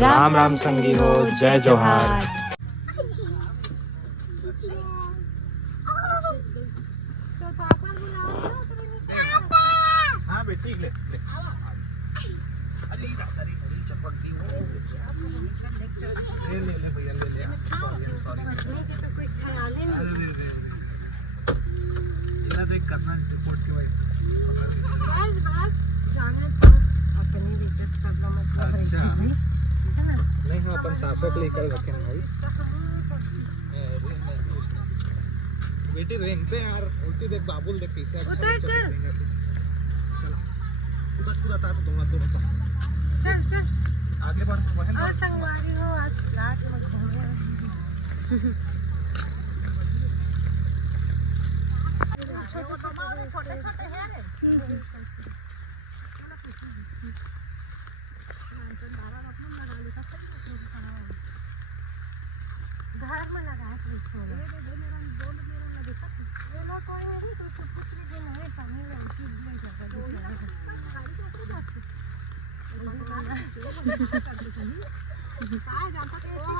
राम राम संगी हो, जय जोहार। हाँ बेटी ले ले। अरे चपक दी वो। ले ले ले भैया ले ले। सॉरी इला देख करना रिपोर्ट के भाई। बस जाने तो अपनी भी सब मतलब अच्छा। है ना। नहीं हम अपन सासों के लिए कर रखे हैं भाई। बेटी रेंगते यार, उल्टी देख बाबुल देख कैसे अच्छा उतर बच्चा चल। रेंगेगा। चल उधर तार दूंगा तो चल चल आगे बढ़ वहीं आज संगवारी हो, आज रात में घूमे छोटे छोटे हैं घर में लगा है कोई नहीं तो कुछ भी नहीं पानी में उसी में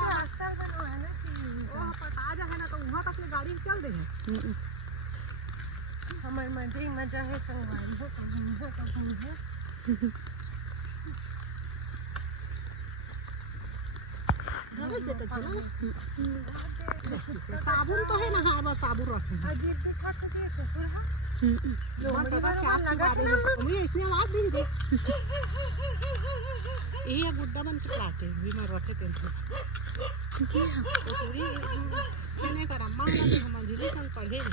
रास्ता बनवाना है ना तो वहाँ तक गाड़ी चल देंगे। हमारे मजे ही मजा है संगवारी हो कभी हो साबुन तो है ना। हाँ बस साबुन रखे इसने आवाज दी दे ये गुड्डा बन के काटे भी मैं रखे थे जी हाँ तो पूरी मैंने करा मां ना तो हम जिले संग पढ़े रे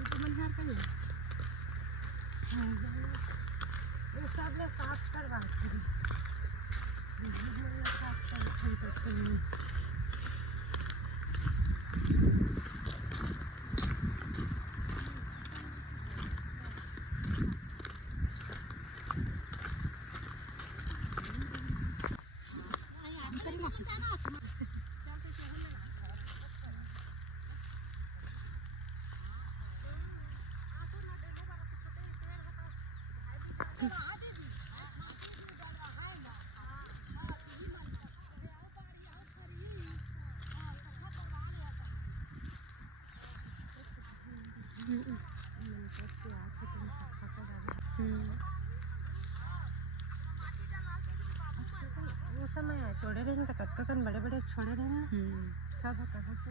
तो मन हार कर ये सब लोग साफ करवा वो समय छोड़े रहे तो कब कन बड़े बड़े छोड़े रहे सब कहाँ से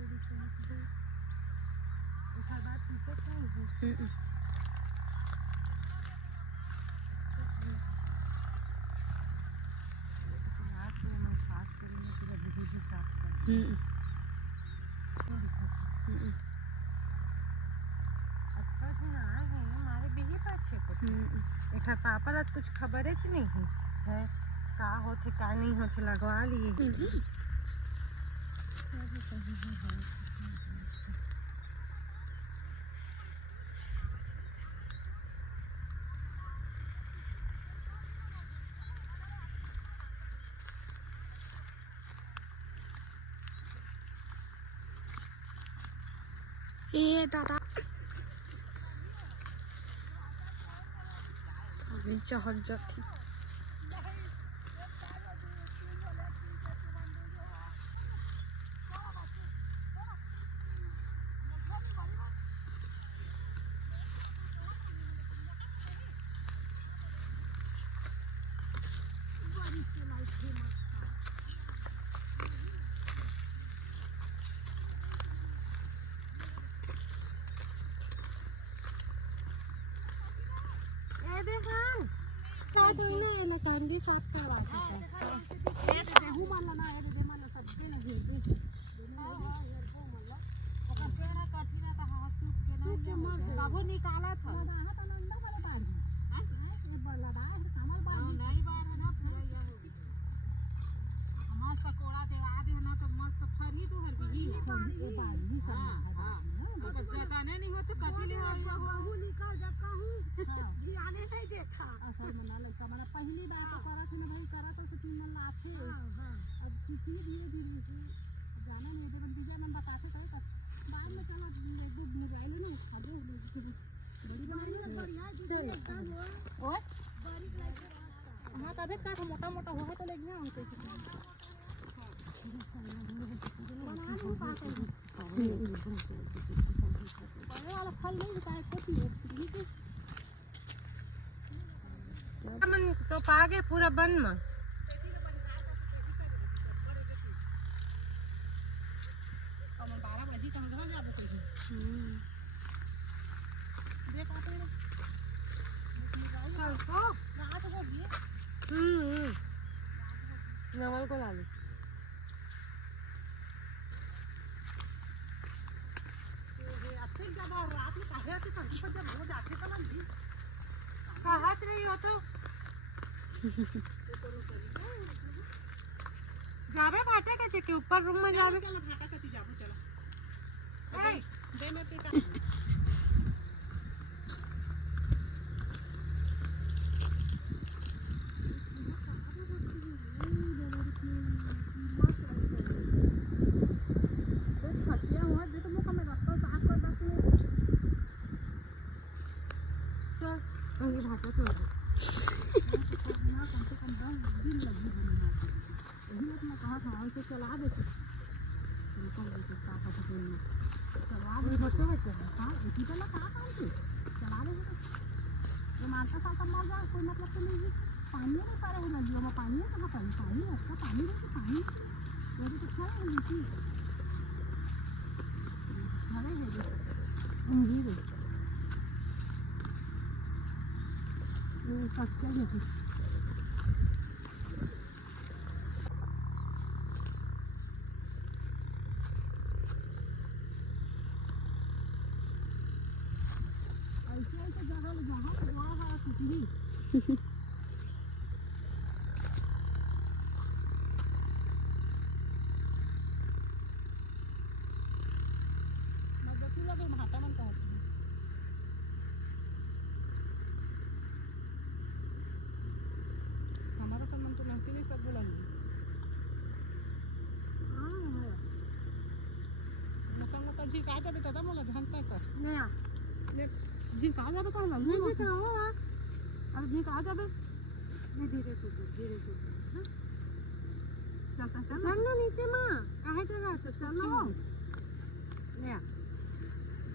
बात एक पापा रात कुछ खबर है नहीं है का होते का नहीं होते लगवा लिए ये दादा चहक जाती कैंडी साथ करवा ये गेहूं माला ना है दे माला सब के लगे दे ओकर पेड़ा काटी ना त हाथ सूख के ना बाबू निकाला था हां त नंदा वाले बांध हां ये बड़ला दा कमल बांध नहीं बार ना मस्त कोड़ा देवा दे ना तो मस्त फरी तो हर भी ये बांध हां हां अगर ज्यादा नहीं हो तो कथी ले बाबू निकाल जा कहूं भी आने नहीं देखा असर मना ले कमला पहली बार करा थी ना भाई करा तो कुछ मन लाथे हां अब किसी धीरे धीरे से जाना नहीं दे बंदी जान बताते कहे बाद में चला दो मोबाइल नहीं खादो बड़ी बनाई ना बढ़िया एकदम ओए बारीक लगे हां तबे काट मोटा मोटा हुआ तो लेके आऊं कैसे बड़े वाला फल नहीं दिखाए कोती मन तो पागे पूरा बन में हम 12 बजे कहां घर जाबो कहीं देख आते हैं चल तो रात हो गई नवल को ला लो फिर जब रात में काहे आती पर जब हो जाते तो लंदी कहत रही हो तो जाबे फाटे के चेके ऊपर रूम में जाबे चलो फाटा कति जाबो चलो ए दे में पे का ये भाटा तो चला देते मानता साल तब मर जाए कोई मतलब तो नहीं पानी नहीं पा रहे नदियों में पानी है कहाँ पानी पानी है अच्छा पानी नहीं पानी वो तो खा रहे हैं जी खड़े हैं जी कच्चा जैसे ऐसे जगह जहाँ पे बड़ा है कुटी मगर तू लगे महाता मन कहते हैं हमारा सम्मान तो नहती नहीं सब बोला मौका जी का जाबे दादा मोला झंका कर नया जी का जाबे कहला नहीं तो हो अरे जी का जाबे ये धीरे से चलता चल ना नीचे मां काहे कर रहा तो चलो नया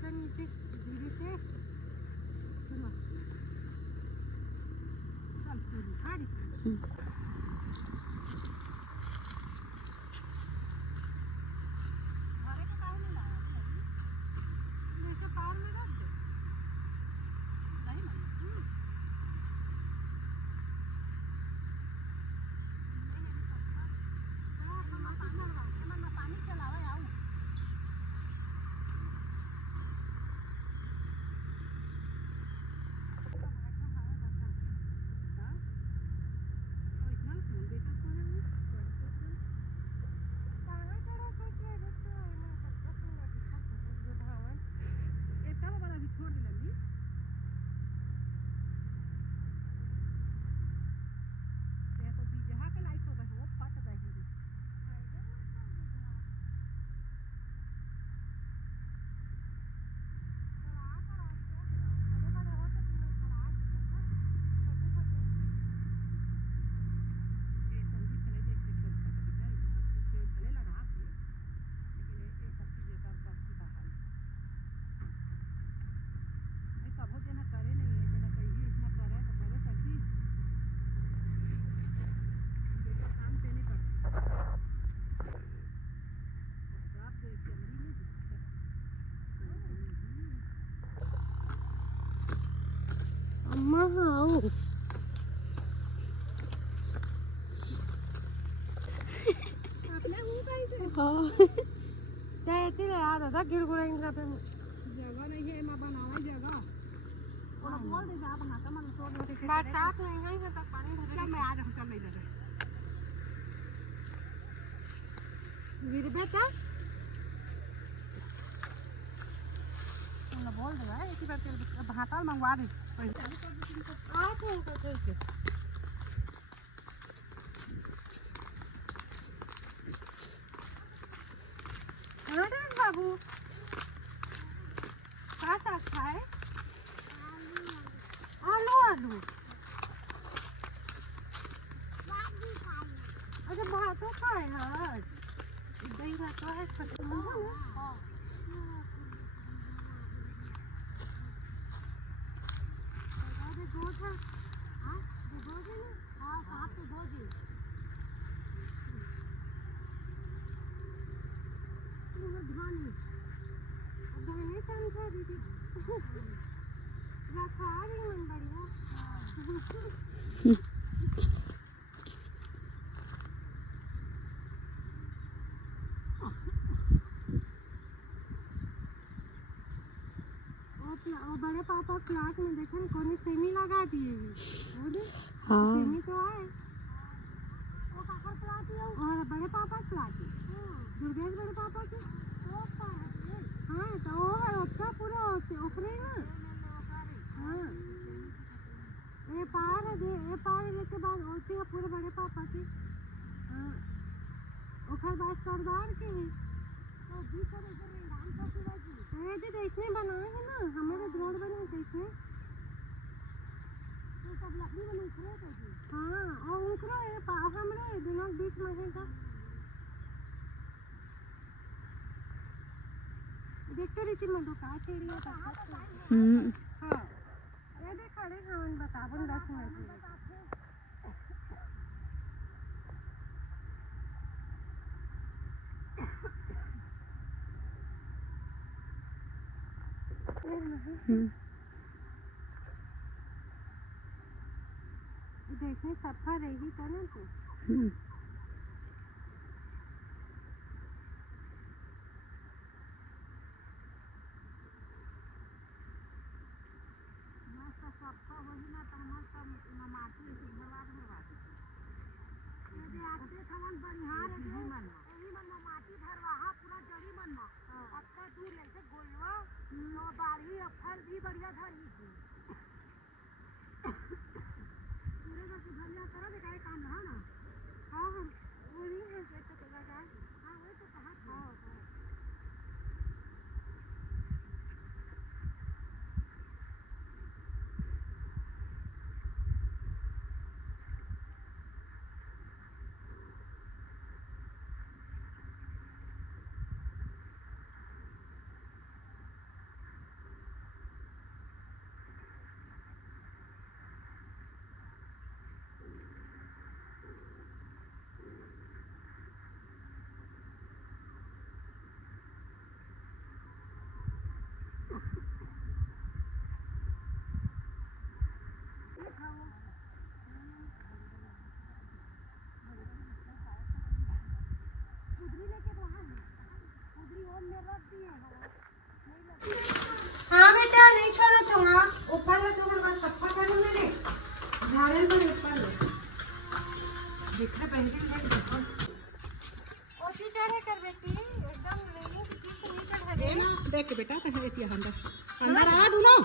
तो नीचे धीरे से चलो चल अरे घरे के काहे नहीं लाया जैसे पार में रख दे नहीं ना पानी चलावा आऊ अम्मा आओ अपने हूं कैसे हाँ कहती ले याद था गिरगुरा इंद्रा पे जगह नहीं है मैं बनावा जगह और बोल दे जा बनाता मन तोड़ दे बरसात नहीं गई है तब पानी भर चल मैं आ जाऊं चल ले जा गिरबे था तुम बोल दे भाई इसी बात भाता मंगवा दे आते हैं तो ठीक है अरे बाबू क्या साग खाए आलू आलू गाने समझा दीदी रखा रही मन बढ़िया और बड़े पापा क्लास में देखे ना कोने सेमी लगा दिए हाँ सेमी तो आए वो पापा खिलाती है और बड़े पापा खिलाती दुर्गेश बड़े पापा के हाँ तो वो है उसका पूरा ऊपरे ना हाँ ये पार लेके बाद होती है पूरे बड़े पापा के हाँ ओखर बाद सरदार के है जी जैसे बनाए हैं ना हमारे रोड बने जैसे सब लकड़ी बने हाँ और उनकरो हमरो दोनों बीच में है का देखते रही थी मैं दुकान चढ़ी है हाँ ये देख खड़े हैं बताबन 10 मिनट देखने सफा रहेगी तो ना तो हाँ बेटा नहीं छोड़ो तुम ऊपर ले तुम्हें बस सफा करो मेरे झाड़े तो ऊपर ले देखा पेंटिंग में देखो ओटी चढ़े कर बेटी एकदम रेलिंग से पीछे नहीं चढ़ा दे ना देख बेटा कहीं ऐसी अंदर अंदर आ दूनो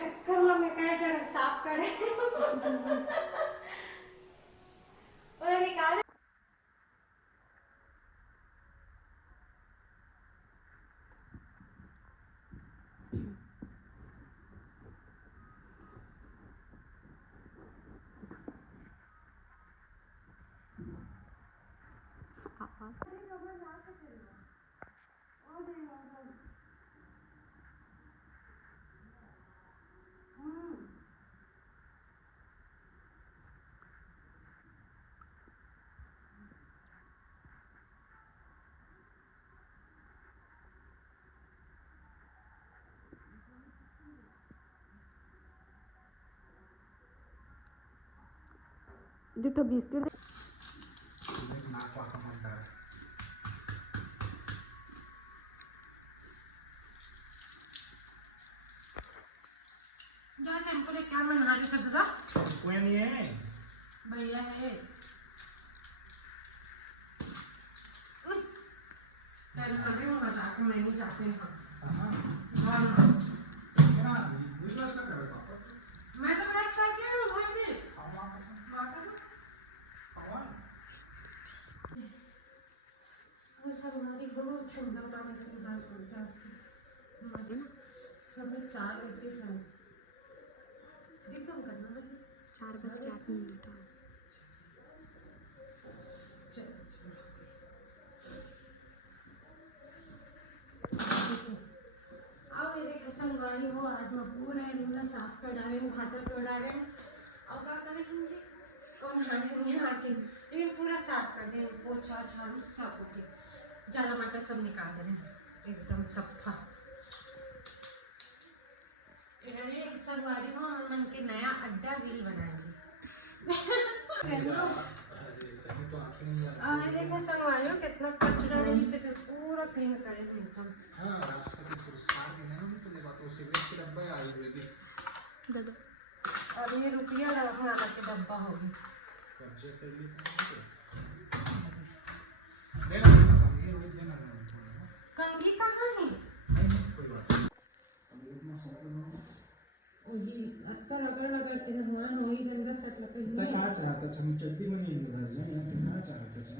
चक्कर में कहे जरा साफ करे और निकाले दुठो बिस्किट नाक वाका म्हणतात जा शैम्पू ले क्या मैं नहा के दूंगा कोई नहीं है भैया है तेरे कर रही हूँ मजाक मैं नहीं जाती हूँ हाँ हाँ क्या विश्वास ना करो पापा मैं तो ब्रश करके हूँ वैसे सब हमारी बहुत ठंडा पानी से उधार पड़ता है समय 4 बजे समय एकदम करना मुझे 4:08 अब ये देख संगवारी हो आज मैं पूरा लूला साफ कर डाले भाटा कर डाले और क्या करें हम जी और नहाने नहीं आके लेकिन पूरा साफ कर दे पोछा झाड़ू सब ओके जाला माटा सब निकाल दे एकदम सफा ये संगवारी हो मन के नया अड्डा रील बनाए देखा संगवारी हो कितना कचरा नहीं से पूरा क्लीन करे एकदम हाँ राष्ट्रपति पुरस्कार मिला ना तुमने बात उसे वेस्ट डब्बा है आयुर्वेदिक दादा और ये रुपया लगा के डब्बा होगी कब्जे कर लिए देना ये रोज देना कंगी कहाँ है नहीं कोई बात वही अक्कर अगर लगा के भगवान वही गंदा सट लगा तक कहाँ चाहता था हम चड्डी में नहीं लगा दिया यहाँ तक कहाँ चाहता था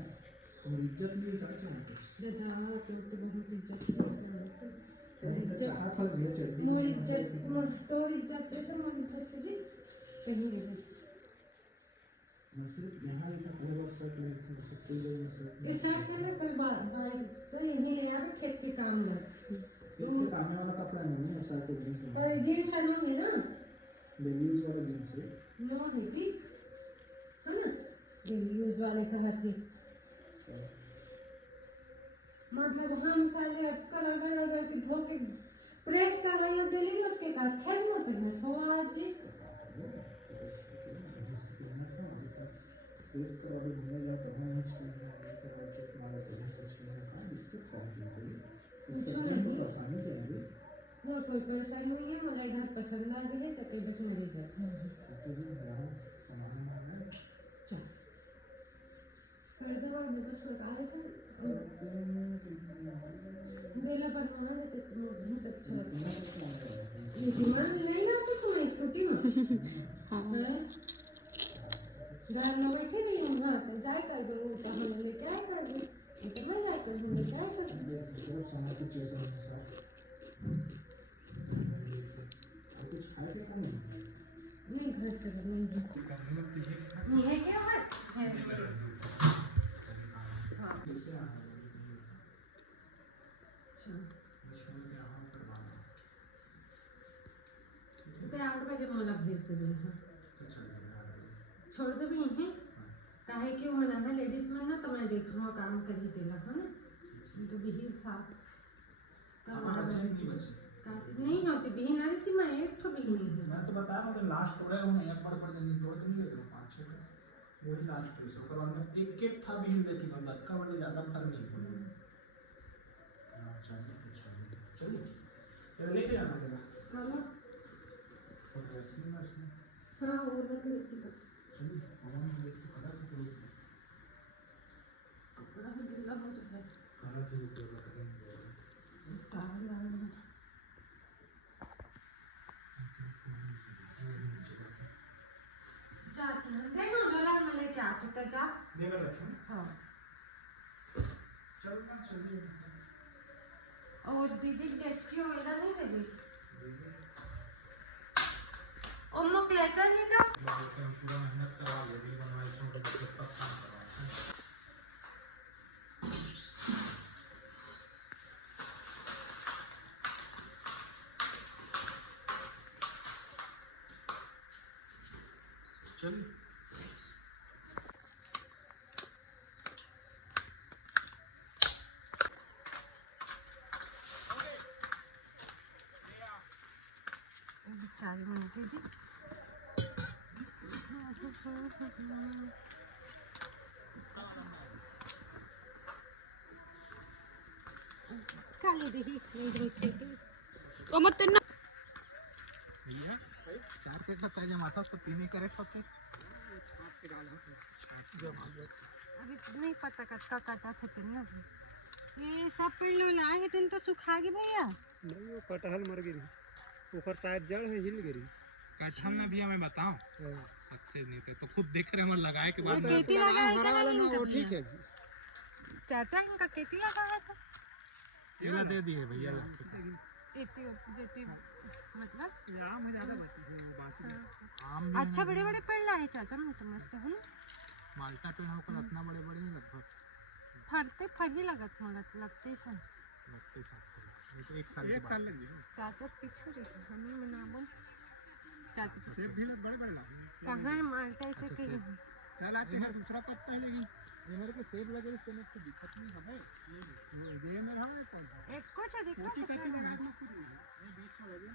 और इज्जत नहीं कहाँ चाहता दादा तो बहुत इज्जत है नहीं तो चाहता था ये चड्डी मोर इज्जत मोर तो इज्जत है तो मोर इज्जत जी कहीं नहीं मैं सिर्फ यहाँ ही था पूरा बस शर्ट में था सब कोई लोग ये शर्ट करने कोई बात तो यही ले यार खेत के काम में ये काम वाला कपड़ा नहीं है शर्ट जींस है और जींस आने में ना डेली यूज वाला जींस है नो है जी है ना डेली यूज वाले कहा थे मतलब हम साले अक्कर अगर के धो के प्रेस करवाना डेली उसके का खेल मत है सो आज जी इस तरह भी घूमने जाओ तो हम कुछ नहीं करो कि तुम्हारा सही सोच में है इससे पहुंच जाएगी इससे परेशानी क्या है वो कोई परेशानी नहीं है मुझे घर पसंद आ गई है तो कई बच्चे मर जाते हैं तो भी हमारा सामान है चल कर दो और बस लगा दे तो बेला पर होना तो तुम बहुत अच्छा लगता है ये दिमाग नहीं आ सकता मैं स्कूटी में हां घर में बैठे नहीं हम हां तो जाए कर दो तो हम ले क्या कर दो इतना जाए कर दो क्या कर दो बहुत समय से चीज़ है सर कुछ है क्या नहीं ये घर से नहीं है क्या है हाँ कैसे आना अच्छा मुश्किल क्या हम करवाना तो 8 बजे मला भेज देवे हां अच्छा छोड़ दो भी यहीं काहे कि वो मना है लेडीज में ना तो मैं देखूँगा काम कर ही देला है ना तो बिही साथ हमारा नहीं बचे नहीं होती बिही ना रहती मैं एक तो बिही नहीं हूँ मैं तो बताया मुझे लास्ट तोड़े हूँ मैं पढ़ दिन तोड़ तो नहीं लेते 5-6 का वही लास्ट थोड़ी से उसके बाद मैं एक था भी लेती मैं धक्का वाले ज़्यादा फर्क नहीं पड़ा चलिए चलिए लेके जाना जरा कलो और वैक्सीन ना इसमें हाँ वो लोग लेती तो चलिए हमारे लिए तो खड़ा तो कपड़ा भी गिल्ला हो जाता है खड़ा थे ऊपर करेंगे टावल वाला जाते हैं देखो जोला में लेके आते तो जा देकर रखें हाँ चलना चलिए और दीदी डेचकी होएगा नहीं दे दी उम्मो क्लेचर है का पूरा मेहनत करवा वीडियो बनवाई छोटे बच्चे सब काम करवाते चलिए बेचारी मन की जी खाली देखी नहीं देखी ओ मत ना भैया 4 पेट का ताजा माथा उसको 3 ही करे सकते। अभी नहीं पता कटका काटा था कि नहीं अभी। ये सब पेड़ लो लाए हैं तो सुखा गए भैया। नहीं वो कटहल मर गई ऊपर शायद जड़ है हिल गई। कटहल में भी हमें बताओ सक्सेस नहीं थे तो खुद देख रहे हैं हम लगाए के बाद खेती लगाया था वाला नहीं ना इनका वो ठीक भैया। है। चाचा इनका खेती लगाया था। केला दे दिए भैया खेती जेती मतलब आम में ज्यादा बचे बाकी आम भी अच्छा बड़े बड़े पेड़ लाए चाचा मैं तो मस्त है ना। माल्टा पेड़ होकर इतना बड़े बड़े नहीं लगभग फरते फरी लगत लगते से लगते साथ ये तो एक साल के एक बाद साल लग गई। चाचा पीछे रहे हमें मनाबो चाचा सेब भी बड़े बड़े लाओ। कहाँ है माल्टा ऐसे के क्या लाते हैं दूसरा पत्ता है लेकिन ये मेरे को सेब लगे इससे में कोई दिक्कत नहीं है भाई ये में हम नहीं एक को तो दिखा कटी लगा बीच में लगे